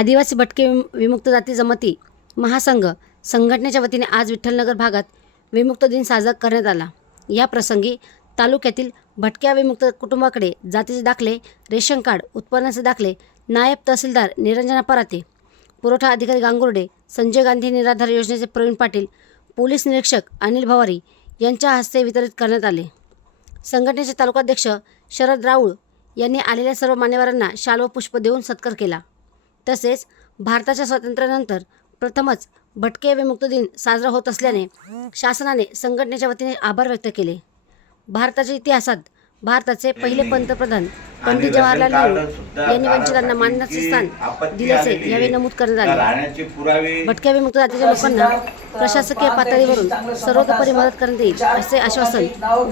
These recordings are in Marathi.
आदिवासी भटके विम- विमुक्त जाती जमाती महासंघ संघटनेच्या वतीने आज विठ्ठलनगर भागात विमुक्त दिन साजरा करण्यात आला. या प्रसंगी तालुक्यातील भटक्या विमुक्त कुटुंबाकडे जातीचे दाखले रेशन कार्ड उत्पन्नाचे दाखले नायब तहसीलदार निरंजना पराते पुरवठा अधिकारी गांगुर्डे संजय गांधी निराधार योजनेचे प्रवीण पाटील पोलीस निरीक्षक अनिल भवारी यांच्या हस्ते वितरित करण्यात आले. संघटनेचे तालुकाध्यक्ष शरद राऊळ यांनी आलेल्या सर्व मान्यवरांना शाल व पुष्प देऊन सत्कार केला. तसेच भारताच्या स्वातंत्र्यानंतर प्रथमच भटके विमुक्त दिन साजरा होत असल्याने शासनाने संघटनेच्या वतीने आभार व्यक्त केले. भारताच्या इतिहासात भारताचे पहिले पंतप्रधान पंडित जवाहरलाल नेहरू यांनी वंचितांना मान्यतेचे स्थान दिल्याचे यावेळी नमूद करण्यात आले भटक्या विमुक्त जातीच्या लोकांना प्रशासकीय पातळीवरून सर्वतोपरी मदत करण्यात येईल असे आश्वासन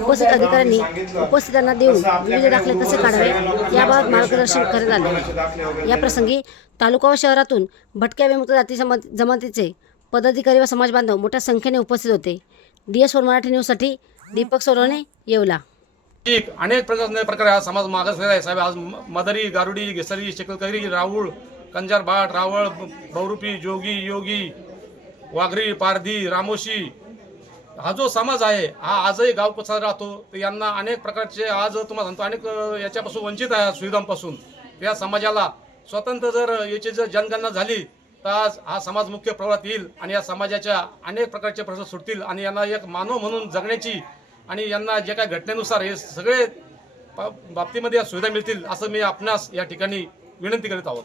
उपस्थित अधिकाऱ्यांनी उपस्थितांना देऊन विविध दाखले कसे काढावे याबाबत मार्गदर्शन करण्यात आले. या प्रसंगी तालुका व शहरातून भटक्या विमुक्त जाती जमा- जमातीचे पदाधिकारी व समाज बांधव मोठ्या संख्येने उपस्थित होते. डी एस फोर मराठी न्यूजसाठी दीपक सोनवणे येवला. एक अनेक प्रकार प्रकारे हा समाज मागासलेला आहे साहेब आज मदरी गारुडी घेसरी शेकलकरी राऊळ कंजार भाट रावळ बहुरूपी जोगी योगी वाघरी पारधी रामोशी. हा जो समाज आहे हा आजही गाव कसा राहतो. तर यांना अनेक प्रकारचे आज तुम्हाला सांगतो अनेक याच्यापासून वंचित आहे सुविधांपासून. या समाजाला स्वतंत्र जर याची जर जनगणना झाली तर आज हा समाज मुख्य प्रवाहात येईल आणि या समाजाच्या अनेक प्रकारचे प्रश्न सुटतील आणि यांना एक मानव म्हणून जगण्याची आणि यांना जे काही घटनेनुसार हे सगळे बाबतीमध्ये या सुविधा मिळतील असं मी आपणास या ठिकाणी विनंती करीत आहोत.